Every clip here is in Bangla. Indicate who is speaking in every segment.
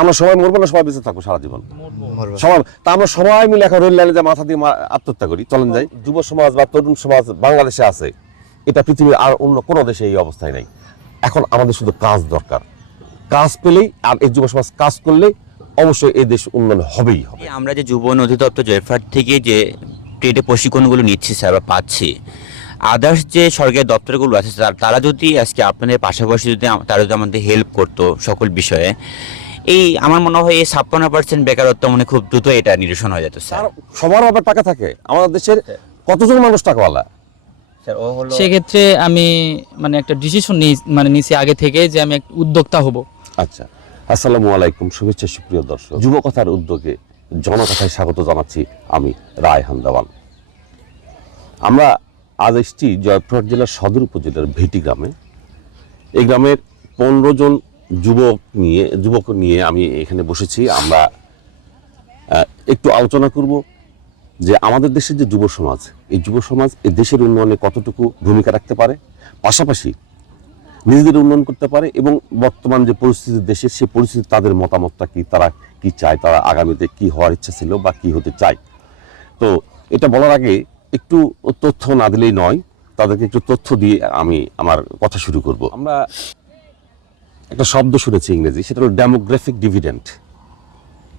Speaker 1: আমরা সবাই মরবো না সবাই বেঁচে থাকব সারা জীবন। সবাই তা আমরা সবাই মিলে এখন রেল লাইনে যে মাথা দিয়ে আত্মহত্যা করি। চলেন যাই। যুব সমাজ বা তরুণ সমাজ বাংলাদেশে আছে এটা পৃথিবীর আর অন্য কোনো দেশে এই অবস্থায় নেই। এখন আমাদের শুধু কাজ দরকার। কাজ পেলেই আর এই যুব সমাজ কাজ করলেই অবশ্যই এই দেশ উন্নয়ন হবেই হবে।
Speaker 2: আমরা যে যুব অধিদপ্তর জয়ফাট থেকে যে ট্রেডে প্রশিক্ষণগুলো নিচ্ছি স্যার বা পাচ্ছি আদার্স যে সরকারি দপ্তরগুলো আছে তারা যদি আজকে আপনাদের পাশাপাশি যদি তারা যদি আমাদের হেল্প করতো সকল বিষয়ে এই আমার মনে হয় এই ছাপ্পান্ন পার্সেন্ট বেকারত্ব মানে খুব দ্রুত এটা নিরসন হয়ে যেত স্যার।
Speaker 1: সবার আবার টাকা থাকে আমাদের দেশের কতজন মানুষ টাকাওয়ালা?
Speaker 2: স্যার ও হলো
Speaker 3: সেক্ষেত্রে আমি মানে একটা ডিসিশন নিই মানে নিছি আগে থেকে যে আমি একটা উদ্যোক্তা হব।
Speaker 1: আচ্ছা আসসালামু আলাইকুম শুভেচ্ছা সুপ্রিয় দর্শক। যুবকথার উদ্যোগে জনকথায় স্বাগত জানাচ্ছি আমি রায় হান্দাওয়ান আমরা আজ এসেছি জয়পুরহাট জেলার সদর উপজেলার ভেটি গ্রামে। এই গ্রামের পনেরো জন যুবক নিয়ে যুবক নিয়ে আমি এখানে বসেছি। আমরা একটু আলোচনা করব যে আমাদের দেশের যে যুব সমাজ, এই যুব সমাজ এই দেশের উন্নয়নে কতটুকু ভূমিকা রাখতে পারে, পাশাপাশি নিজেদের উন্নয়ন করতে পারে এবং বর্তমান যে পরিস্থিতি দেশের, সেই পরিস্থিতি তাদের মতামতটা কি, তারা কি চায়, তারা আগামীতে কি হওয়ার ইচ্ছা ছিল বা কি হতে চায়। তো এটা বলার আগে একটু তথ্য না দিলেই নয় তাদেরকে একটু তথ্য দিয়ে আমি আমার কথা শুরু করব। আমরা একটা শব্দ শুনেছি ইংরেজি সেটা হলো ডেমোগ্রাফিক ডিভিডেন্ট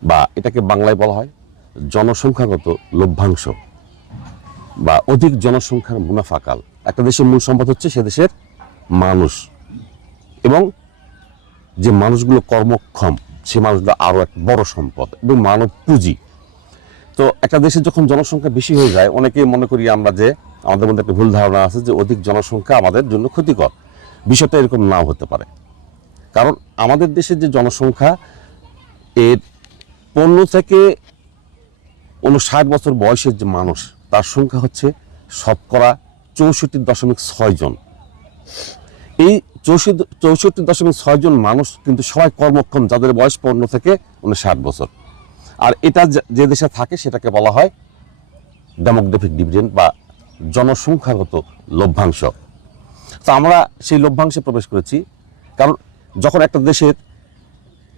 Speaker 1: বা এটাকে বাংলায় বলা হয় জনসংখ্যাগত লভ্যাংশ বা অধিক জনসংখ্যার মুনাফাকাল একটা দেশের মূল সম্পদ হচ্ছে সে দেশের মানুষ এবং যে মানুষগুলো কর্মক্ষম সে মানুষগুলো আরও এক বড় সম্পদ এবং মানব পুঁজি তো একটা দেশের যখন জনসংখ্যা বেশি হয়ে যায়, অনেকেই মনে করি আমরা যে আমাদের মধ্যে একটা ভুল ধারণা আছে যে অধিক জনসংখ্যা আমাদের জন্য ক্ষতিকর। বিষয়টা এরকম নাও হতে পারে। কারণ আমাদের দেশের যে জনসংখ্যা, এর পনেরো থেকে উনষাট বছর বয়সের যে মানুষ, তার সংখ্যা হচ্ছে শতকরা চৌষট্টি দশমিক ছয় জন। এই চৌষট্টি চৌষট্টি দশমিক ছয় জন মানুষ কিন্তু সবাই কর্মক্ষম, যাদের বয়স পনেরো থেকে উনষাট বছর। আর এটা যে- দেশে থাকে সেটাকে বলা হয় ডেমোগ্রাফিক ডিভিডেন্ড বা জনসংখ্যাগত লভ্যাংশ। তো আমরা সেই লভ্যাংশে প্রবেশ করেছি, কারণ যখন একটা দেশের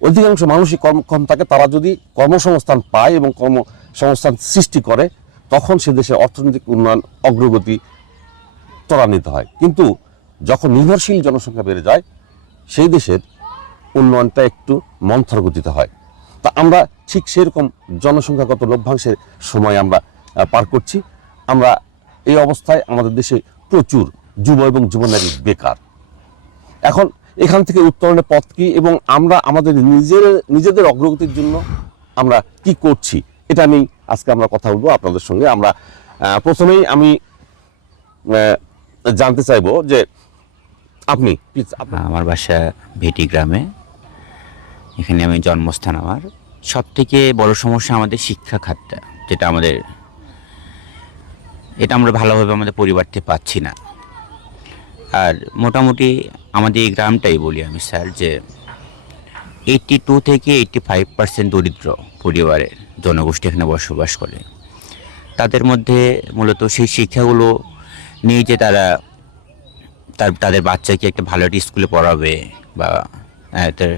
Speaker 1: অধিকাংশ মানুষই কর্মক্ষম থাকে, তারা যদি কর্মসংস্থান পায় এবং কর্মসংস্থান সৃষ্টি করে, তখন সে দেশের অর্থনৈতিক উন্নয়ন, অগ্রগতি ত্বরান্বিত হয়। কিন্তু যখন নির্ভরশীল জনসংখ্যা বেড়ে যায়, সেই দেশের উন্নয়নটা একটু মন্থর গতিতে হয়। তা আমরা ঠিক সেরকম জনসংখ্যাগত লভ্যাংশের সময় আমরা পার করছি। আমরা এই অবস্থায় আমাদের দেশে প্রচুর যুব এবং যুবনারী বেকার। এখন এখান থেকে উত্তরণের পথ কী এবং আমরা আমাদের নিজের, নিজেদের অগ্রগতির জন্য আমরা কি করছি, এটা নিয়ে আজকে আমরা কথা বলব আপনাদের সঙ্গে। আমরা প্রথমেই আমি জানতে চাইব যে আপনি
Speaker 2: আমার বাসা ভেটি গ্রামে। এখানে আমি জন্মস্থান আমার। সব থেকে বড় সমস্যা আমাদের শিক্ষা খাতটা, যেটা আমাদের, এটা আমরা ভালোভাবে আমাদের পরিবারতে পাচ্ছি না। আর মোটামুটি আমাদের এই গ্রামটাই বলি আমি, স্যার, যে এইটটি টু থেকে এইটটি ফাইভ পার্সেন্ট দরিদ্র পরিবারের জনগোষ্ঠী এখানে বসবাস করে। তাদের মধ্যে মূলত সেই শিক্ষাগুলো নিয়ে যে তারা, তার, তাদের বাচ্চাকে একটা ভালো একটা স্কুলে পড়াবে বা তার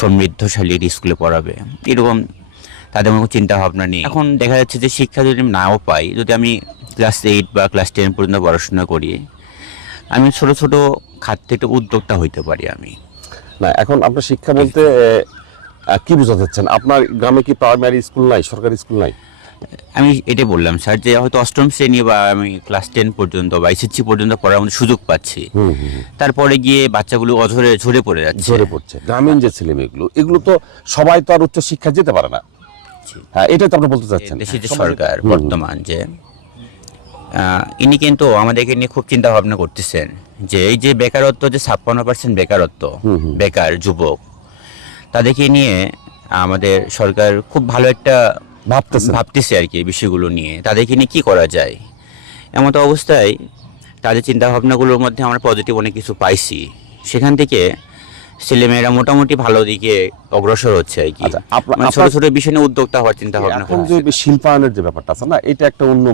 Speaker 2: সমৃদ্ধশালী একটা স্কুলে পড়াবে। এরকম তাদের মধ্যে চিন্তা ভাবনা নেই। এখন দেখা যাচ্ছে যে শিক্ষা যদি আমি নাও পাই, যদি আমি ক্লাস এইট বা ক্লাস টেন পর্যন্ত পড়াশোনা করি, আমি ছোট ছোট খাত থেকে উদ্যোক্তা হইতে পারি আমি।
Speaker 1: না, এখন আপনার শিক্ষা বলতে কি বোঝাতে চাচ্ছেন? আপনার গ্রামে কি প্রাইমারি স্কুল নাই, সরকারি স্কুল নাই?
Speaker 2: আমি এটা বললাম স্যার যে হয়তো অষ্টম শ্রেণি বা আমি ক্লাস টেন পর্যন্ত বা এসএসসি পর্যন্ত পড়ার মধ্যে সুযোগ পাচ্ছি। তারপরে গিয়ে বাচ্চাগুলো অঝরে ঝরে পড়ে যাচ্ছে
Speaker 1: ঝরে পড়ছে গ্রামীণ যে ছেলে মেয়েগুলো এগুলো তো সবাই তো আর উচ্চ শিক্ষা যেতে পারে না হ্যাঁ এটাই তো আপনি বলতে চাচ্ছেন
Speaker 2: দেশের যে সরকার। বর্তমান যে ইনি কিন্তু আমাদেরকে নিয়ে খুব চিন্তা ভাবনা করতেছেন যে এই যে বেকারত্ব যে ছাপ্পান্ন পার্সেন্ট বেকারত্ব। বেকার যুবক তাদেরকে নিয়ে আমাদের সরকার খুব ভালো একটা
Speaker 1: ভাবতেছেন
Speaker 2: ভাবতেছে আর কি এই বিষয়গুলো নিয়ে। তাদেরকে নিয়ে কি করা যায়? এমন তো অবস্থায় তাদের চিন্তা ভাবনাগুলোর মধ্যে আমরা পজিটিভ অনেক কিছু পাইছি। সেখান থেকে ছেলেমেয়েরা মোটামুটি ভালো দিকে অগ্রসর হচ্ছে আর কি।
Speaker 1: আচ্ছা,
Speaker 2: মানে ছোট ছোট বিষয় নিয়ে উদ্যোক্তা হওয়ার চিন্তা ভাবনা
Speaker 1: এখন যে শিল্পায়নের যে ব্যাপারটা আছে না এটা একটা অন্য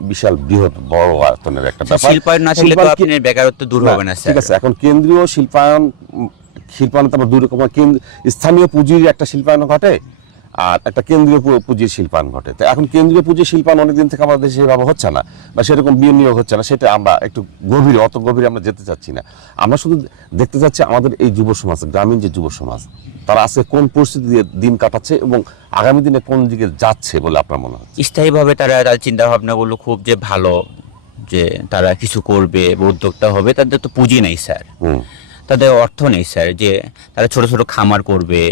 Speaker 1: বিশাল বৃহৎ বড় আয়তনের একটা ব্যাপার।
Speaker 2: শিল্পায়ন না থাকলে তো আপনার বেকারত্ব দূর হবে না
Speaker 1: ঠিক আছে এখন কেন্দ্রীয় শিল্পায়ন শিল্পায়ন তো আবার দুই রকম কেন্দ্র- স্থানীয় পুঁজির একটা শিল্পায়ন ঘটে। আর একটা কেন্দ্রীয় পুঁজির শিল্পায়ন ঘটে। তো এখন কেন্দ্রীয় পুঁজির শিল্পায়ন অনেকদিন থেকে আমাদের দেশে সেভাবে হচ্ছে না বা সেরকম বিনিয়োগ হচ্ছে না সেটা আমরা একটু গভীরে অত গভীরে আমরা যেতে চাচ্ছি না। আমরা শুধু দেখতে চাচ্ছি আমাদের এই যুব সমাজ গ্রামীণ যে যুব সমাজ তারা আজকে কোন পরিস্থিতি দিয়ে দিন কাটাচ্ছে এবং আগামী দিনে কোন দিকে যাচ্ছে বলে আপনার মনে হয়?
Speaker 2: স্থায়ীভাবে তারা তার চিন্তা ভাবনাগুলো খুব যে ভালো যে তারা কিছু করবে বা উদ্যোক্তা হবে তাদের তো পুঁজি নেই স্যার।
Speaker 1: হুম।
Speaker 2: তাদের অর্থ নেই স্যার যে তারা ছোট ছোট খামার করবে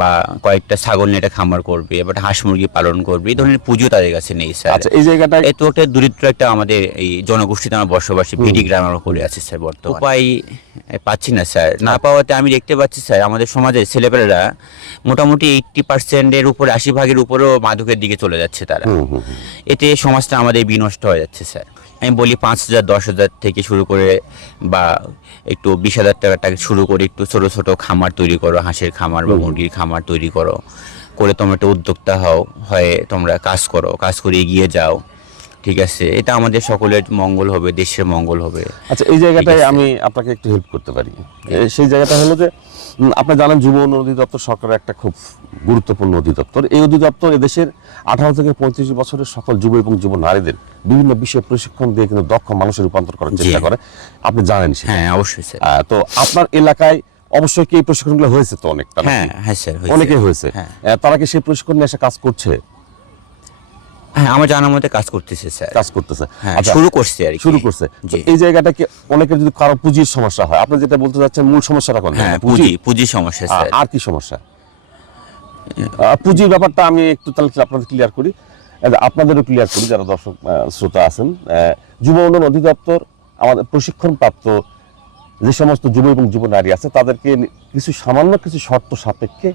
Speaker 2: বা কয়েকটা ছাগল নিয়ে খামার করবে বা হাঁস মুরগি পালন করবে এই ধরনের পুঁজিও তাদের কাছে নেই স্যার।
Speaker 1: আচ্ছা এই জায়গাটা
Speaker 2: এই তো একটা দরিদ্র একটা আমাদের এই জনগোষ্ঠীতে আমার বসবাসী ভিডি গ্রামের উপরে আছে স্যার বর্তমানে। উপায় পাচ্ছি না স্যার। না পাওয়াতে আমি দেখতে পাচ্ছি স্যার আমাদের সমাজের ছেলেপেলেরা মোটামুটি এইটটি পার্সেন্টের উপরে আশি ভাগের উপরেও মাদকের দিকে চলে যাচ্ছে তারা। এতে সমাজটা আমাদের বিনষ্ট হয়ে যাচ্ছে স্যার। আমি বলি পাঁচ হাজার দশ হাজার থেকে শুরু করে বা একটু বিশ হাজার টাকা টাকা শুরু করে একটু ছোটো ছোটো খামার তৈরি করো হাঁসের খামার বা মুরগির খামার তৈরি করো। করে তোমরা একটা উদ্যোক্তা হও হয়ে তোমরা কাজ করো কাজ করে এগিয়ে যাও। ঠিক আছে এটা আমাদের সকলের মঙ্গল হবে দেশের মঙ্গল হবে।
Speaker 1: আচ্ছা এই জায়গাটায় আমি আপনাকে একটু হেল্প করতে পারি। সেই জায়গাটা হলো যে আপনি জানেন যুব উন্নয়ন অধিদপ্তর সরকারের একটা খুব গুরুত্বপূর্ণ অধিদপ্তর। এই অধিদপ্তর এদেশের আঠারো থেকে পঁয়ত্রিশ বছরের সকল যুব এবং যুব নারীদের বিভিন্ন বিষয়ে প্রশিক্ষণ দিয়ে কিন্তু দক্ষ মানুষের রূপান্তর করার চেষ্টা করে। আপনি জানেন
Speaker 2: হ্যাঁ অবশ্যই
Speaker 1: তো আপনার এলাকায় অবশ্যই কি এই প্রশিক্ষণগুলো হয়েছে তো অনেকটা
Speaker 2: হ্যাঁ হ্যাঁ স্যার হয়েছে।
Speaker 1: অনেকেই হয়েছে।
Speaker 2: হ্যাঁ।
Speaker 1: তারা কি সেই প্রশিক্ষণ নিয়ে এসে কাজ করছে?
Speaker 2: হ্যাঁ আমার জানার মধ্যে কাজ করতেছে স্যার।
Speaker 1: কাজ করতেছে।
Speaker 2: হ্যাঁ
Speaker 1: আচ্ছা,
Speaker 2: শুরু করছে আর।
Speaker 1: শুরু করছে। এই জায়গাটা কি অনেকের যদি কারও পুঁজির সমস্যা হয় আপনি যেটা বলতে চাচ্ছেন মূল সমস্যাটা কোন
Speaker 2: হ্যাঁ পুঁজি। পুঁজি সমস্যা স্যার।
Speaker 1: আর কি সমস্যা? পুঁজির ব্যাপারটা আমি একটু তাহলে আপনাদের ক্লিয়ার করি? আপনাদেরও ক্লিয়ার করি যারা দর্শক শ্রোতা আছেন। যুব উন্নয়ন অধিদপ্তর আমাদের প্রশিক্ষণপ্রাপ্ত যে সমস্ত যুব এবং যুব নারী আছে তাদেরকে কিছু সামান্য কিছু শর্ত সাপেক্ষে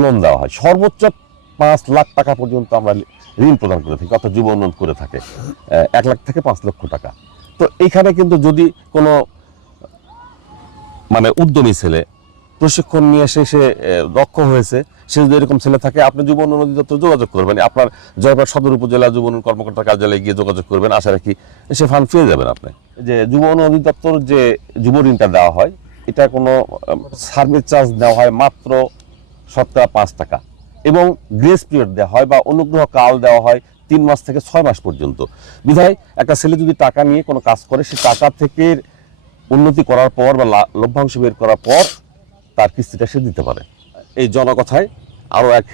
Speaker 1: লোন দেওয়া হয়। সর্বোচ্চ পাঁচ লাখ টাকা পর্যন্ত আমরা ঋণ প্রদান করে থাকে, অর্থাৎ যুব উন্নয়ন করে থাকে এক লাখ থেকে পাঁচ লক্ষ টাকা। তো এইখানে কিন্তু যদি কোনো মানে উদ্যমী ছেলে প্রশিক্ষণ নিয়ে এসে সে দক্ষ হয়েছে, সে যদি এরকম ছেলে থাকে, আপনি যুব উন্নয়ন অধিদপ্তর যোগাযোগ করবেন, আপনার জয়পুর সদর উপজেলা যুব উন্নয়ন কর্মকর্তার কার্যালয়ে গিয়ে যোগাযোগ করবেন, আশা রাখি সে ফান্ড পেয়ে যাবেন আপনি। যে যুব উন্নয়ন অধিদপ্তর যে যুব ঋণটা দেওয়া হয়, এটা কোনো সার্ভিস চার্জ দেওয়া হয় মাত্র শতকরা পাঁচ টাকা। এবং গ্রেস পিরিয়ড দেওয়া হয় বা অনুগ্রহ কাল দেওয়া হয় তিন মাস থেকে ছয় মাস পর্যন্ত। বিধায় একটা ছেলে যদি টাকা নিয়ে কোনো কাজ করে সে টাকা থেকে উন্নতি করার পর বা লভ্যাংশ বের করার পর তার কিস্তিটা সে দিতে পারে। এই জনকথায় আরও এক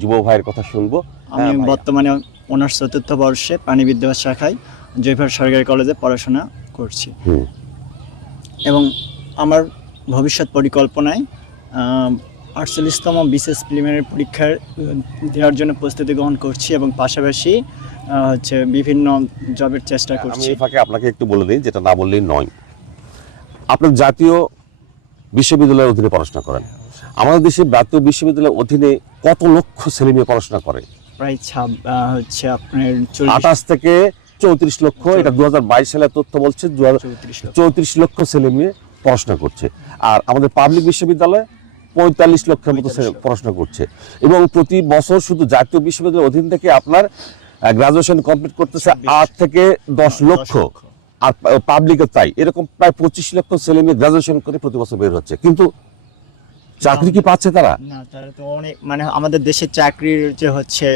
Speaker 1: যুব ভাইয়ের কথা শুনব।
Speaker 4: আমি
Speaker 1: হ্যাঁ,
Speaker 4: বর্তমানে অনার্স চতুর্থ বর্ষে পানি বিদ্যা শাখায় জয়পুর সরকারি কলেজে পড়াশোনা করছি। এবং আমার ভবিষ্যৎ পরিকল্পনায় আটচল্লিশতম বিশেষ প্রিলিমিনারি পরীক্ষার দেওয়ার জন্য প্রস্তুতি গ্রহণ করছি এবং পাশাপাশি হচ্ছে বিভিন্ন জবের চেষ্টা
Speaker 1: আমি
Speaker 4: করছি।
Speaker 1: এই ফাঁকে আপনাকে একটু বলে দিই যেটা না বললেই নয়। আপনি জাতীয় বিশ্ববিদ্যালয়ের অধীনে পড়াশোনা করেন। আমাদের দেশে জাতীয় বিশ্ববিদ্যালয়ের অধীনে কত লক্ষ ছেলে মেয়ে পড়াশোনা করে?
Speaker 4: প্রায় ছাব হচ্ছে আপনার
Speaker 1: আঠাশ থেকে চৌত্রিশ লক্ষ এটা দু হাজার বাইশ সালের তথ্য বলছে।
Speaker 4: চৌত্রিশ লক্ষ
Speaker 1: ছেলে মেয়ে পড়াশোনা করছে। আর আমাদের পাবলিক বিশ্ববিদ্যালয়ে পঁয়তাল্লিশ লক্ষের মতো পড়াশোনা করছে। এবং প্রতি বছর শুধু জাতীয় বিশ্ববিদ্যালয়ের অধীন থেকে আপনার গ্রাজুয়েশন কমপ্লিট করতেছে আট থেকে দশ লক্ষ। আর পাবলিকে তাই। এরকম প্রায় পঁচিশ লক্ষ ছেলে মেয়ে গ্রাজুয়েশন করে প্রতি বছর বের হচ্ছে। কিন্তু চাকরি কি পাচ্ছে তারা?
Speaker 4: না তারা তো অনেক মানে আমাদের দেশের চাকরির যে হচ্ছে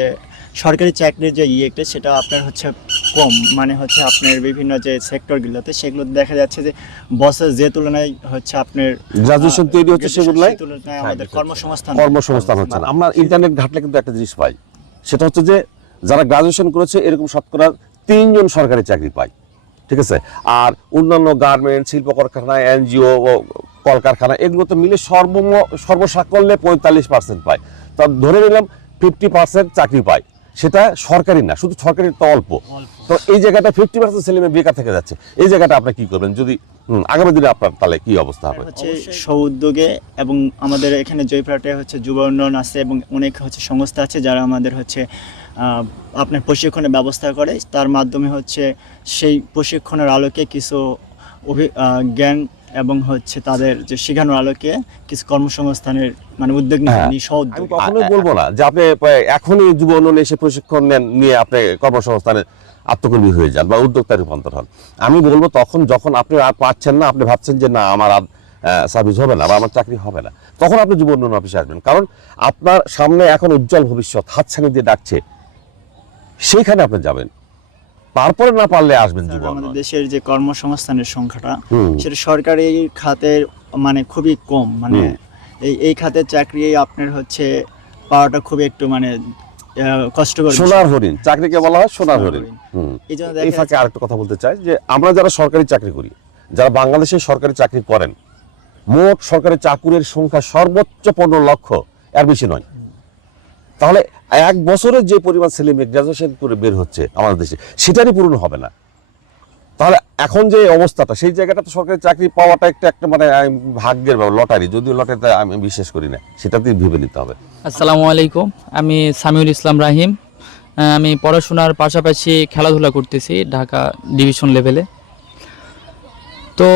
Speaker 4: সরকারি চাকরির যে ইয়েটা সেটা আপনার হচ্ছে কম মানে হচ্ছে আপনার বিভিন্ন যে সেক্টরগুলোতে সেগুলো দেখা যাচ্ছে যে বসের যে তুলনায় হচ্ছে আপনার
Speaker 1: গ্রাজুয়েশন তৈরি হচ্ছে সেগুলোই
Speaker 4: তুলনায়? আমাদের কর্মসংস্থান।
Speaker 1: কর্মসংস্থান হচ্ছে না। আমরা ইন্টারনেট ঘাটলে কিন্তু একটা জিনিস পাই সেটা হচ্ছে যে যারা গ্রাজুয়েশন করেছে এরকম শতকরা তিনজন সরকারি চাকরি পায় ঠিক আছে? আর অন্যান্য গার্মেন্ট শিল্প কারখানা এনজিও কলকারখানা এগুলোতে মিলে সর্বম সর্বসাকল্যে পঁয়তাল্লিশ পার্সেন্ট পায়। তা ধরে নিলাম ফিফটি পার্সেন্ট চাকরি পায়। সেটা সরকারি না শুধু সরকারি তো অল্প। তো এই জায়গাটা ফিফটি পার্সেন্ট ছেলে মেয়ে বেকার থেকে যাচ্ছে। এই জায়গাটা আপনি কি করবেন? যদি আগামী দিনে আপনার তাহলে কি অবস্থা হবে?
Speaker 4: হচ্ছে স্ব উদ্যোগে এবং আমাদের এখানে জয়পুরহাটে হচ্ছে যুব উন্নয়ন আছে এবং অনেক হচ্ছে সংস্থা আছে যারা আমাদের হচ্ছে আপনার প্রশিক্ষণের ব্যবস্থা করে। তার মাধ্যমে হচ্ছে সেই প্রশিক্ষণের আলোকে কিছু অভি জ্ঞান এবং হচ্ছে তাদের যে শেখানোর আলোকে কিছু কর্মসংস্থানের মানে উদ্যোগ
Speaker 1: হ্যাঁ।
Speaker 4: নিয়ে স্ব
Speaker 1: আমি
Speaker 4: উদ্যোগ
Speaker 1: কখনোই বলব না যে আপনি এখনই যুব উন্নয়নে এসে প্রশিক্ষণ নেন নিয়ে আপনি কর্মসংস্থানে আত্মকর্মী হয়ে যান বা উদ্যোক্তায় রূপান্তর হন। আমি বলব তখন যখন আপনি আর পাচ্ছেন না আপনি ভাবছেন যে না আমার আর সার্ভিস হবে না বা আমার চাকরি হবে না তখন আপনি যুব উন্নয়ন অফিসে আসবেন। কারণ আপনার সামনে এখন উজ্জ্বল ভবিষ্যৎ হাতছানি দিয়ে ডাকছে সেইখানে আপনি যাবেন। তারপরে না পারলে আসবেন যুব
Speaker 4: আমাদের দেশের যে কর্মসংস্থানের সংখ্যাটা সেটা সরকারি খাতের মানে খুবই কম মানে এই এই খাতের চাকরি আপনার হচ্ছে পাওয়াটা খুবই একটু মানে কষ্টকর
Speaker 1: সোনার হরিণ চাকরিকে বলা হয় সোনার হরিণ।
Speaker 4: এই জন্য
Speaker 1: এই
Speaker 4: দেখা
Speaker 1: ফাঁকে আরেকটা কথা বলতে চাই যে আমরা যারা সরকারি চাকরি করি যারা বাংলাদেশে সরকারি চাকরি করেন মোট সরকারি চাকুরের সংখ্যা সর্বোচ্চ পনেরো লক্ষ এর বেশি নয়। তাহলে এক বছরের যে পরিমাণ ছেলে মেয়ে গ্রাজুয়েশন করে বের হচ্ছে আমাদের দেশে সেটারই পূরণ হবে না। তাহলে এখন যে অবস্থাটা সেই জায়গাটা তো সরকারি চাকরি পাওয়াটা একটা একটা মানে ভাগ্যের ব্যাপার লটারি যদিও লটারিতে আমি বিশ্বাস করি না সেটাতেই ভেবে নিতে হবে।
Speaker 3: আসসালামু আলাইকুম আমি সামিউল ইসলাম রাহিম। আমি পড়াশোনার পাশাপাশি খেলাধুলা করতেছি ঢাকা ডিভিশন লেভেলে। তো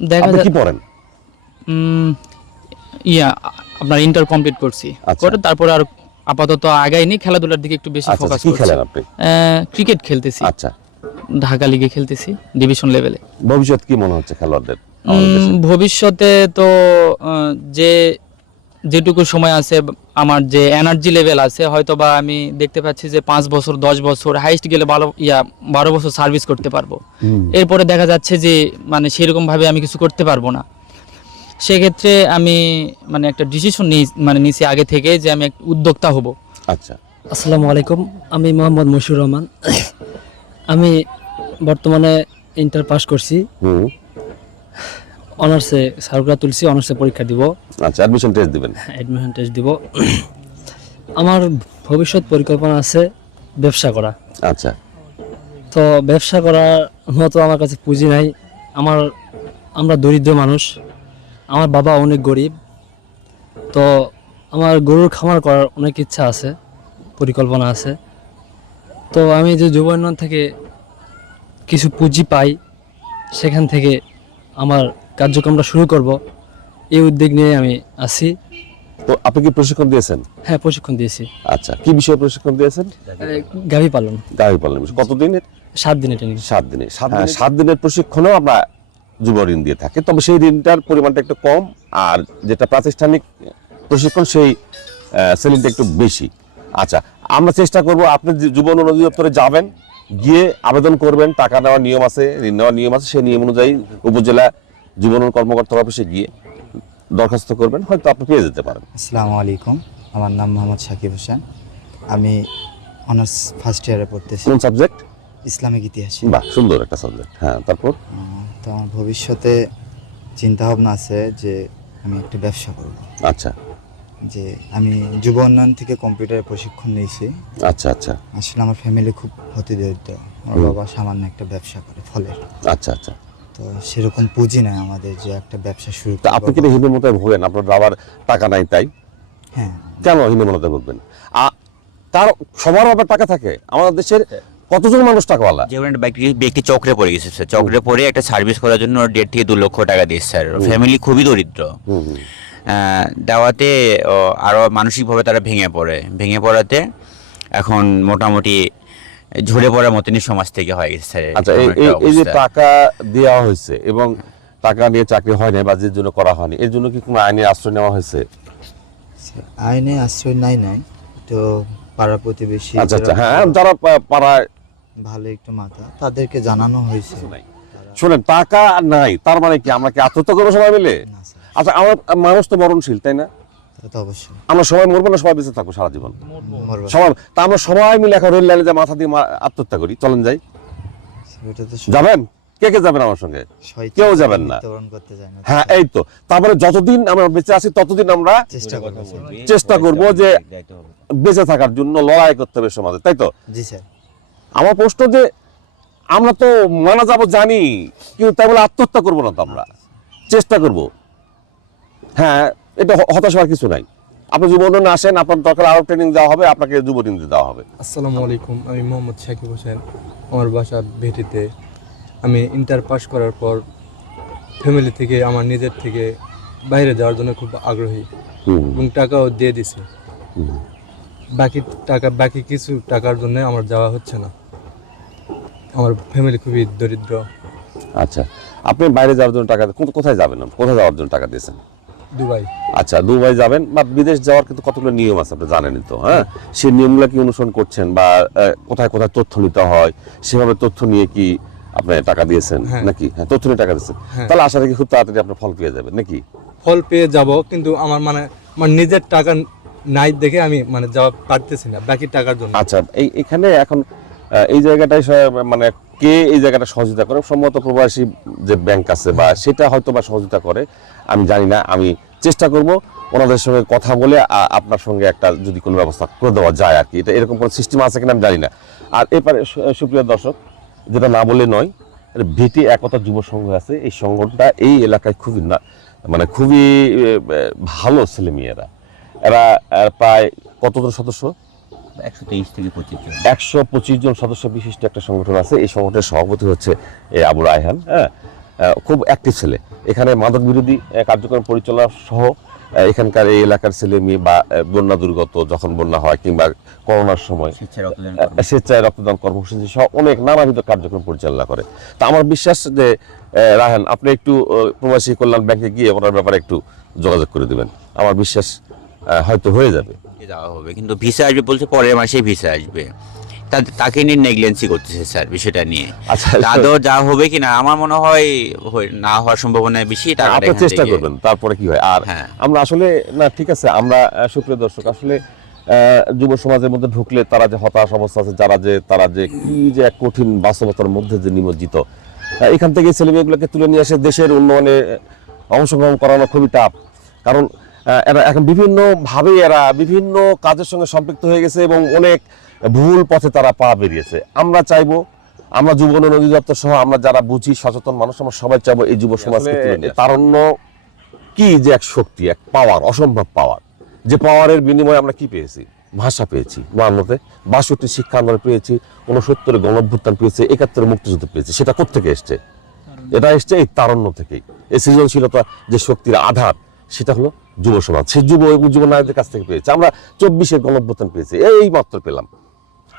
Speaker 3: দেখা যায়
Speaker 1: কি পড়েন?
Speaker 3: ইয়া আপনার ইন্টার কমপ্লিট করছি।
Speaker 1: আচ্ছা।
Speaker 3: তারপরে আর আপাতত আগাইনি খেলাধুলার দিকে একটু বেশি
Speaker 1: আচ্ছা
Speaker 3: ফোকাস করছি।
Speaker 1: খেলেন আপনি?
Speaker 3: ক্রিকেট খেলতেছি।
Speaker 1: আচ্ছা।
Speaker 3: ঢাকা লিগে খেলতেছি ডিভিশন লেভেলে
Speaker 1: ভবিষ্যৎ কি মনে হচ্ছে খেলোয়াড়দের?
Speaker 3: ভবিষ্যতে তো যে যেটুকু সময় আছে আমার যে এনার্জি লেভেল আছে হয়তো বা আমি দেখতে পাচ্ছি যে পাঁচ বছর দশ বছর হাইস্ট গেলে ভালো ইয়া বারো বছর সার্ভিস করতে পারব। এরপরে দেখা যাচ্ছে যে মানে সেরকম ভাবে আমি কিছু করতে পারব না। সেক্ষেত্রে আমি মানে একটা ডিসিশন নিই মানে নিছি আগে থেকে যে আমি একটা উদ্যোক্তা হব।
Speaker 1: আচ্ছা।
Speaker 5: আসসালামু আলাইকুম আমি মোহাম্মদ মশিউর রহমান। আমি বর্তমানে ইন্টার পাস করছি। অনার্সে সার্কুলার তুলছি অনার্সে পরীক্ষা দিব।
Speaker 1: আচ্ছা অ্যাডমিশন টেস্ট দিবেন।
Speaker 5: অ্যাডমিশন টেস্ট দিব। আমার ভবিষ্যৎ পরিকল্পনা আছে ব্যবসা করা।
Speaker 1: আচ্ছা।
Speaker 5: তো ব্যবসা করার মতো আমার কাছে পুঁজি নাই। আমার আমরা দরিদ্র মানুষ। আমার বাবা অনেক গরিব তো আমার গরুর খামার করার অনেক ইচ্ছা আছে পরিকল্পনা আছে। তো আমি যে যুব থেকে কিছু পুঁজি পাই সেখান থেকে আমার কার্যক্রমটা শুরু করব। এই উদ্যোগ নিয়ে আমি আছি।
Speaker 1: তো আপনি কি প্রশিক্ষণ দিয়েছেন?
Speaker 5: হ্যাঁ প্রশিক্ষণ দিয়েছি।
Speaker 1: আচ্ছা কি বিষয়ে প্রশিক্ষণ দিয়েছেন?
Speaker 5: গাভী পালন।
Speaker 1: গাড়ি পালন। কতদিনের?
Speaker 5: সাত দিনের ট্রেনিং
Speaker 1: সাত দিনে সাত হ্যাঁ, সাত দিনের প্রশিক্ষণেও আমরা যুব ঋণ দিয়ে থাকে। তবে সেই ঋণটার পরিমাণটা একটু কম আর যেটা প্রাতিষ্ঠানিক প্রশিক্ষণ সেই সেলিংটা একটু বেশি। আচ্ছা আমরা চেষ্টা করব আপনি যুব উন্নয়ন অধিদপ্তরে যাবেন গিয়ে আবেদন করবেন টাকা নেওয়ার নিয়ম আছে ঋণ নেওয়ার নিয়ম আছে সেই নিয়ম অনুযায়ী উপজেলা যুব উন্নয়ন কর্মকর্তার অফিসে গিয়ে দরখাস্ত করবেন হয়তো আপনি পেয়ে যেতে পারেন।
Speaker 6: আসসালামু আলাইকুম আমার নাম মোহাম্মদ সাকিব হোসেন। আমি অনার্স ফার্স্ট ইয়ারে পড়তেছি।
Speaker 1: কোন সাবজেক্ট?
Speaker 6: ইসলামিক ইতিহাসে।
Speaker 1: বাহ সুন্দর একটা সাবজেক্ট। হ্যাঁ তারপর?
Speaker 6: তো আমার ভবিষ্যতে চিন্তা ভাবনা আছে যে আমি একটা ব্যবসা করব।
Speaker 1: আচ্ছা।
Speaker 6: যে আমি যুব উন্নয়ন থেকে কম্পিউটারে প্রশিক্ষণ নিয়েছি।
Speaker 1: আচ্ছা আচ্ছা।
Speaker 6: আসলে আমার ফ্যামিলি খুব দরিদ্র আমার বাবা সামান্য একটা ব্যবসা করে ফলের
Speaker 1: আচ্ছা আচ্ছা।
Speaker 6: তো সেরকম পুঁজি নাই আমাদের যে একটা ব্যবসা শুরু
Speaker 1: তা আপনি কি
Speaker 6: করব।
Speaker 1: হীনমতায় ভোগেন? আপনার বাবার টাকা নাই তাই?
Speaker 6: হ্যাঁ।
Speaker 1: কেন হীনমতায় ভুগবেন? তার সবার আবার টাকা থাকে। আমাদের দেশের কতজন মানুষ টাকাওয়ালা?
Speaker 2: যেমন ব্যক্তি ব্যক্তি চক্রে পড়ে গেছে স্যার। চক্রে পড়ে একটা সার্ভিস করার জন্য দেড় থেকে দু লক্ষ টাকা দিয়েছে স্যার। ফ্যামিলি খুবই দরিদ্র। দেওয়াতে ও, আরও মানসিকভাবে তারা ভেঙে পড়ে। ভেঙে পড়াতে এখন মোটামুটি ঝরে পড়ার মতনই সমাজ থেকে হয়ে গেছে স্যার।
Speaker 1: আচ্ছা এই যে টাকা দেওয়া হয়েছে এবং টাকা নিয়ে চাকরি হয় না বা যে জন্য করা হয়নি এর জন্য কি কোনো আইনি আশ্রয় নেওয়া হয়েছে?
Speaker 6: আইনে আশ্রয় নাই নাই তো পাড়া প্রতিবেশী
Speaker 1: আচ্ছা আচ্ছা হ্যাঁ যারা পাড়ায়
Speaker 6: ভালো একটু মাথা। তাদেরকে জানানো হয়েছে।
Speaker 1: শোনেন টাকা নাই তার মানে কি আমরা কি আত্মহত্যা করব সবাই মিলে? আচ্ছা আমার মানুষ তো মরণশীল তাই না? আমরা সবাই মরবো না সবাই বেঁচে থাকব সারা জীবন। সবাই তা আমরা সবাই মিলে এখন রেল লাইনে যে মাথা দিয়ে আত্মহত্যা করি চলেন যাই। যাবেন? কে কে যাবেন আমার সঙ্গে? কেউ যাবেন না। হ্যাঁ এই তো। তারপরে যতদিন আমরা বেঁচে আছি ততদিন আমরা
Speaker 6: চেষ্টা করব।
Speaker 1: চেষ্টা করব যে বেঁচে থাকার জন্য লড়াই করতে হবে সমাজে তাই তো?
Speaker 6: জি স্যার।
Speaker 1: আমার প্রশ্ন যে আমরা তো মানা যাব জানি কিন্তু তাই বলে আত্মহত্যা করব না তো আমরা। চেষ্টা করব। হ্যাঁ এটা হতাশ হওয়ার কিছু নাই। আপনি যুব উন্নয়নে আসেন আপনার দরকার আরও ট্রেনিং দেওয়া হবে আপনাকে যুব ঋণ দেওয়া হবে।
Speaker 7: আসসালামু আলাইকুম আমি মোহাম্মদ শাকিব হোসেন আমার বাসা ভেটিতে। আমি ইন্টার পাস করার পর ফ্যামিলি থেকে আমার নিজের থেকে বাইরে যাওয়ার জন্য খুব আগ্রহী এবং টাকাও দিয়ে দিছি। বাকি টাকা বাকি কিছু টাকার জন্য আমার যাওয়া হচ্ছে না। আমার ফ্যামিলি খুবই দরিদ্র।
Speaker 1: আচ্ছা আপনি বাইরে যাওয়ার জন্য টাকা কোথায় যাবেন? কোথায় যাওয়ার জন্য টাকা দিয়েছেন?
Speaker 7: দুবাই।
Speaker 1: আচ্ছা দুবাই যাবেন বা বিদেশ যাওয়ার কিন্তু কতগুলো নিয়ম আছে আপনি জানেনই তো হ্যাঁ? সেই নিয়মগুলো কি অনুসরণ করছেন বা কোথায় কোথায় তথ্য নিতে হয়? সেভাবে তথ্য নিয়ে কি আপনি টাকা দিয়েছেন
Speaker 7: হ্যাঁ।
Speaker 1: নাকি? হ্যাঁ তথ্য নিয়ে টাকা দিয়েছেন।
Speaker 7: হ্যাঁ।
Speaker 1: তাহলে আশা রাখি খুব তাড়াতাড়ি আপনার ফল পেয়ে যাবেন নাকি?
Speaker 7: ফল পেয়ে যাব কিন্তু আমার মানে আমার নিজের টাকা নাই দেখে আমি মানে যাওয়া পারতেছি না বাকি টাকার জন্য।
Speaker 1: আচ্ছা এই এখানে এখন এই জায়গাটায় স- মানে কে এই জায়গাটা সহযোগিতা করে? সম্ভবত প্রবাসী যে ব্যাংক আছে বা সেটা হয়তো বা সহযোগিতা করে, আমি জানি না, আমি চেষ্টা করব ওনাদের সঙ্গে কথা বলে আপনার সঙ্গে একটা যদি কোনো ব্যবস্থা করে দেওয়া যায় আর কি। এটা এরকম কোনো সিস্টেম আছে কিনা আমি জানি না। আর সু- সুপ্রিয় দর্শক, যেটা না বলে নয় ভেটি একতা যুব সংঘ আছে। এই সংগঠনটা এই এলাকায় খুবই না মানে খুবই ভালো ছেলেমেয়েরা। এরা এরা প্রায় কতজন সদস্য?
Speaker 2: একশো তেইশ থেকে পঁচিশ জন।
Speaker 1: একশো পঁচিশ জন সদস্য বিশিষ্ট একটা সংগঠন আছে। এই সংগঠনের সভাপতি হচ্ছে এ, আবু রায়হান হ্যাঁ? খুব অ্যাক্টিভ ছেলে। এখানে মাদক বিরোধী কার্যক্রম পরিচালনা সহ এখানকার এই এলাকার ছেলে মেয়ে বা বন্যা দুর্গত যখন বন্যা হয় কিংবা করোনার সময়
Speaker 2: স্বেচ্ছায় রক্তদান
Speaker 1: কর্মসূচি। সহ অনেক নানাবিধ কার্যক্রম পরিচালনা করে। তা আমার বিশ্বাস যে আহ, রায়হান আপনি একটু প্রবাসী কল্যাণ ব্যাংকে গিয়ে ওনার ব্যাপারে একটু যোগাযোগ করে দেবেন। আমার বিশ্বাস হয়তো হয়ে যাবে।
Speaker 2: যাওয়া হবে। কিন্তু ভিসা আসবে বলছে পরের মাসেই ভিসা আসবে। তাকে নিয়ে নেগলেন্সি করতেছে স্যার বিষয়টা নিয়ে।
Speaker 1: আচ্ছা
Speaker 2: আদৌ যা হবে কিনা আমার মনে হয় না হওয়ার সম্ভাবনা বেশি
Speaker 1: আপনি চেষ্টা করবেন তারপরে কি হয়? আর
Speaker 2: হ্যাঁ।
Speaker 1: আমরা আসলে না ঠিক আছে আমরা সুপ্রিয় দর্শক আসলে যুব সমাজের মধ্যে ঢুকলে তারা যে হতাশ অবস্থা আছে যারা যে তারা যে কি যে এক কঠিন বাস্তবতার মধ্যে যে নিমজ্জিত। এখান থেকে ছেলে মেয়েগুলোকে তুলে নিয়ে এসে দেশের উন্নয়নে অংশগ্রহণ করানো খুবই টাফ কারণ এরা এখন বিভিন্ন ভাবে এরা বিভিন্ন কাজের সঙ্গে সম্পৃক্ত হয়ে গেছে এবং অনেক ভুল পথে তারা পা বেরিয়েছে। আমরা চাইব আমরা যুব উন্নয়ন অধিদপ্তর সহ আমরা যারা বুঝি সচেতন মানুষ আমরা সবাই চাইব এই যুব সমাজকে তুলে নিয়ে। কি যে এক শক্তি এক পাওয়ার অসম্ভব পাওয়ার যে পাওয়ারের বিনিময়ে আমরা কি পেয়েছি? ভাষা পেয়েছি বাংলাতে বাষট্টি শিক্ষা আন্দোলন পেয়েছি উনসত্তরে গণঅভ্যুত্থান পেয়েছি একাত্তরে মুক্তিযুদ্ধ পেয়েছি। সেটা কোথেকে এসছে? এটা এসছে এই তারণ্য থেকেই। এই সৃজনশীলতা যে শক্তির আধার সেটা হলো যুব সমাজ, সে যুব যুব নারীদের কাছ থেকে পেয়েছে। আমরা চব্বিশের গণঅভ্যুত্থান পেয়েছি, এই মাত্র পেলাম।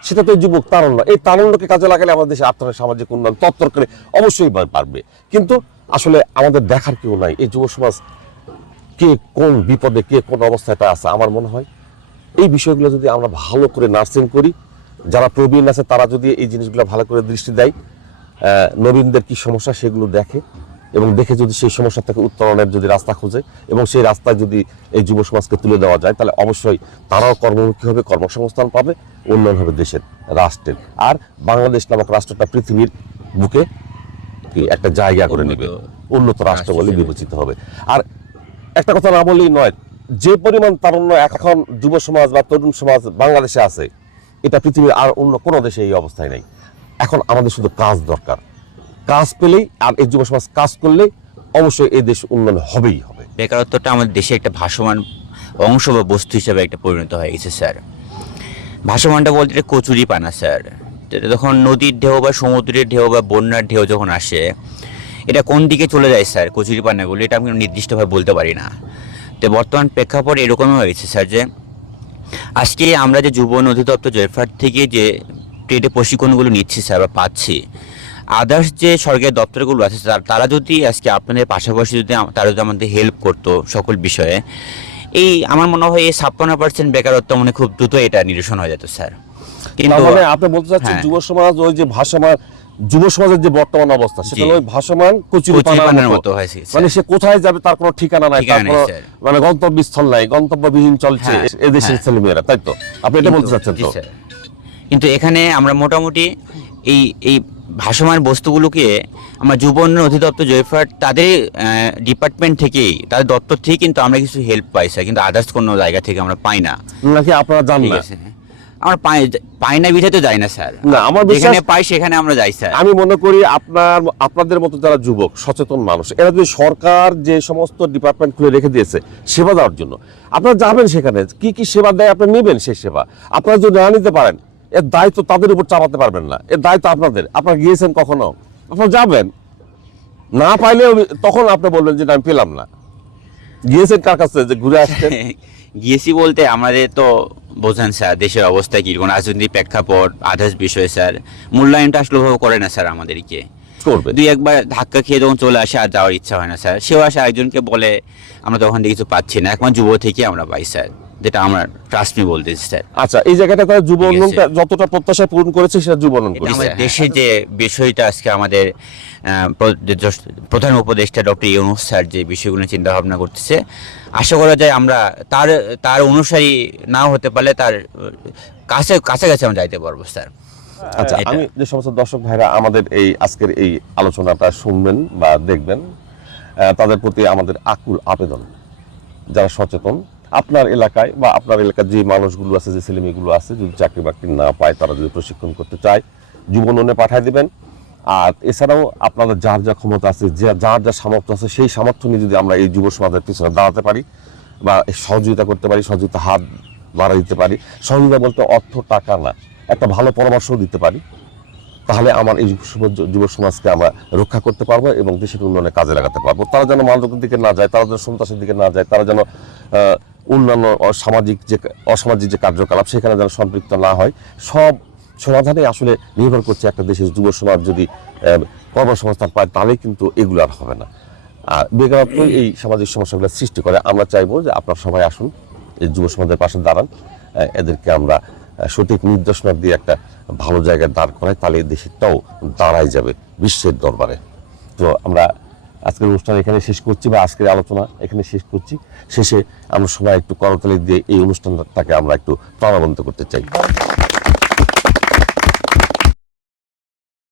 Speaker 1: সেটা তো যুবক তারুণ্য। এই তারুণ্যকে কাজে লাগালে আমাদের দেশে আর্থিক সামাজিক উন্নয়ন তত্তর করে অবশ্যই পারবে কিন্তু আসলে আমাদের দেখার কেউ নাই। এই যুব সমাজ কে কোন বিপদে, কে কোন অবস্থায় অবস্থাটা আছে, আমার মনে হয় এই বিষয়গুলো যদি আমরা ভালো করে নার্সিং করি, যারা প্রবীণ আছে তারা যদি এই জিনিসগুলো ভালো করে দৃষ্টি দেয় নবীনদের কি সমস্যা সেগুলো দেখে এবং দেখে যদি সেই সমস্যা থেকে উত্তরণের যদি রাস্তা খোঁজে এবং সেই রাস্তায় যদি এই যুব সমাজকে তুলে দেওয়া যায় তাহলে অবশ্যই তারাও কর্মমুখী হবে কর্মসংস্থান পাবে উন্নয়ন হবে দেশের রাষ্ট্রের। আর বাংলাদেশ নামক রাষ্ট্রটা পৃথিবীর বুকে কি একটা জায়গা করে নেবে
Speaker 2: উন্নত
Speaker 1: রাষ্ট্র বলে বিবেচিত হবে। আর একটা কথা না বললেই নয় যে পরিমাণ তারুণ্য এখন যুব সমাজ বা তরুণ সমাজ বাংলাদেশে আছে এটা পৃথিবীর আর অন্য কোনো দেশে এই অবস্থায় নেই। এখন আমাদের শুধু কাজ দরকার কাজ পেলেই আর এই যুব সমাজ কাজ করলেই অবশ্যই এই দেশ উন্নয়ন হবেই হবে।
Speaker 2: বেকারত্বটা আমাদের দেশে একটা ভাসমান অংশ বা বস্তু হিসাবে একটা পরিণত হয়ে গেছে, স্যার। ভাসমানটা বলতে এটা কচুরি পানা, স্যার। যখন নদীর ঢেউ বা সমুদ্রের ঢেউ বা বন্যার ঢেউ যখন আসে, এটা কোন দিকে চলে যায়, স্যার, কচুরি পানাগুলো? এটা আমি নির্দিষ্টভাবে বলতে পারি না। তো বর্তমান প্রেক্ষাপট এরকমই হয়েছে স্যার, যে আজকে আমরা যে যুব নদী অধিদপ্তর জয়ফ্রাট থেকে যে ট্রেডে প্রশিক্ষণগুলো নিচ্ছি, স্যার, বা পাচ্ছি আদার্স যে সরকারি দপ্তরগুলো আছে তারা যদি আজকে আপনাদের পাশাপাশি যদি তারা যদি আমাদের হেল্প করতো সকল বিষয়ে এই আমার মনে হয় এই ছাপ্পান্ন পার্সেন্ট বেকারত্ব মানে খুব দ্রুত এটা নিরসন হয়ে যেত স্যার কিন্তু
Speaker 1: মানে আপনি বলতে চাচ্ছেন
Speaker 2: হ্যাঁ।
Speaker 1: যুব সমাজ ওই যে যুব সমাজের যে বর্তমান অবস্থা সেটা ওই ভাসমান কচুরি
Speaker 2: কচুরি পানার
Speaker 1: পানার
Speaker 2: মতো
Speaker 1: মানে সে কোথায় যাবে তার কোনো ঠিকানা নাই তার কোনো। মানে গন্তব্যস্থল নাই গন্তব্যবিহীন চলছে
Speaker 2: হ্যাঁ,
Speaker 1: এ দেশের
Speaker 2: হ্যাঁ।
Speaker 1: ছেলেমেয়েরা তাই তো আপনি এটা বলতে চাচ্ছেন তো।
Speaker 2: কিন্তু এখানে আমরা মোটামুটি এই এই ভাসমান বস্তুগুলোকে আমরা যুব উন্নয়ন অধিদপ্তর জয়ফ্রাট তাদের ডিপার্টমেন্ট থেকেই তাদের দপ্তর থেকে কিন্তু আমরা কিছু হেল্প পাই স্যার কিন্তু আদার্স কোনো জায়গা থেকে আমরা পাই না।
Speaker 1: নাকি আপনারা জান
Speaker 2: আমরা পাই পাই না বিধে তো যাই না স্যার
Speaker 1: না আমার
Speaker 2: যেখানে পাই সেখানে আমরা যাই স্যার
Speaker 1: আমি মনে করি আপনার আপনাদের মতো যারা যুবক সচেতন মানুষ এরা যদি সরকার যে সমস্ত ডিপার্টমেন্ট খুলে রেখে দিয়েছে সেবা দেওয়ার জন্য আপনারা যাবেন সেখানে কি কি সেবা দেয় আপনি নেবেন সেই সেবা। আপনারা যদি না নিতে পারেন এর দায়িত্ব তাদের উপর চাপাতে পারবেন না। এর দায়িত্ব আপনাদের। আপনারা গিয়েছেন কখনো? আপনারা যাবেন? না পাইলেও তখন আপনি বলবেন যে আমি পেলাম না। গিয়েছেন কার কাছে যে ঘুরে আসছেন?
Speaker 2: গিয়েছি বলতে আমাদের তো বোঝেন স্যার দেশের অবস্থা কীরকম? রাজনৈতিক প্রেক্ষাপট আদার্স বিষয় স্যার মূল্যায়নটা আসলে ওভাবে করে না স্যার আমাদেরকে।
Speaker 1: করবে।
Speaker 2: দুই একবার ধাক্কা খেয়ে যখন চলে আসে আর যাওয়ার ইচ্ছা হয় না স্যার। সেও আসে আরেকজনকে বলে আমরা তখন কিছু পাচ্ছি না। একমাত্র যুব থেকে আমরা পাই স্যার। যেটা আমরা ট্রাস্ট মি বলতেছি স্যার।
Speaker 1: আচ্ছা এই জায়গাটা তারা যুব যতটা প্রত্যাশা পূরণ করেছে সেটা যুব
Speaker 2: আমাদের দেশের যে বিষয়টা আজকে আমাদের প্রধান উপদেষ্টা ডক্টর ইউনুস স্যার যে বিষয়গুলো চিন্তা ভাবনা করতেছে আশা করা যায় আমরা তার তার অনুসারী নাও হতে পারলে তার কাছে কাছাকাছি আমরা যাইতে পারব স্যার।
Speaker 1: আচ্ছা আমি যে সমস্ত দর্শক ভাইরা আমাদের এই আজকের এই আলোচনাটা শুনবেন বা দেখবেন তাদের প্রতি আমাদের আকুল আবেদন যারা সচেতন আপনার এলাকায় বা আপনার এলাকার যে মানুষগুলো আছে, যে ছেলেমেয়েগুলো আছে, যদি চাকরি বাকরি না পায়, তারা যদি প্রশিক্ষণ করতে চায়, যুব উন্নয়নে পাঠিয়ে দিবেন। আর এছাড়াও আপনাদের যার যা ক্ষমতা আছে, যে যার যা সামর্থ্য আছে, সেই সামর্থ্য নিয়ে যদি আমরা এই যুব সমাজের পিছনে দাঁড়াতে পারি বা সহযোগিতা করতে পারি, সহযোগিতা হাত বাড়া দিতে পারি, সহযোগিতা বলতে অর্থ টাকা না, একটা ভালো পরামর্শও দিতে পারি, তাহলে আমার এই যুব সমাজ- সমাজকে আমরা রক্ষা করতে পারব এবং দেশের উন্নয়নে কাজে লাগাতে পারব। তারা যেন মাদকের দিকে না যায়, তারা যেন সন্ত্রাসের দিকে না যায়, তারা যেন অন্যান্য অসামাজিক যে অসামাজিক যে কার্যকলাপ, সেখানে যেন সম্পৃক্ত না হয়, সব সমাধানে আসলে নির্ভর করছে একটা দেশের যুব সমাজ যদি কর্মসংস্থান পায়, তাহলে কিন্তু এগুলো আর হবে না। আর বেকারত্ব এই সামাজিক সমস্যাগুলো সৃষ্টি করে। আমরা চাইব যে আপনারা সবাই আসুন, এই যুব সমাজের পাশে দাঁড়ান এদেরকে আমরা সঠিক নির্দেশনা দিয়ে একটা ভালো জায়গায় দাঁড় করাই, তাহলে দেশেরটাও দাঁড়াই যাবে বিশ্বের দরবারে। তো আমরা আজকের অনুষ্ঠান এখানে শেষ করছি বা আজকের আলোচনা এখানে শেষ করছি। শেষে আমরা সবাই একটু করতালি দিয়ে এই অনুষ্ঠানটাকে আমরা একটু প্রাণবন্ত করতে চাই।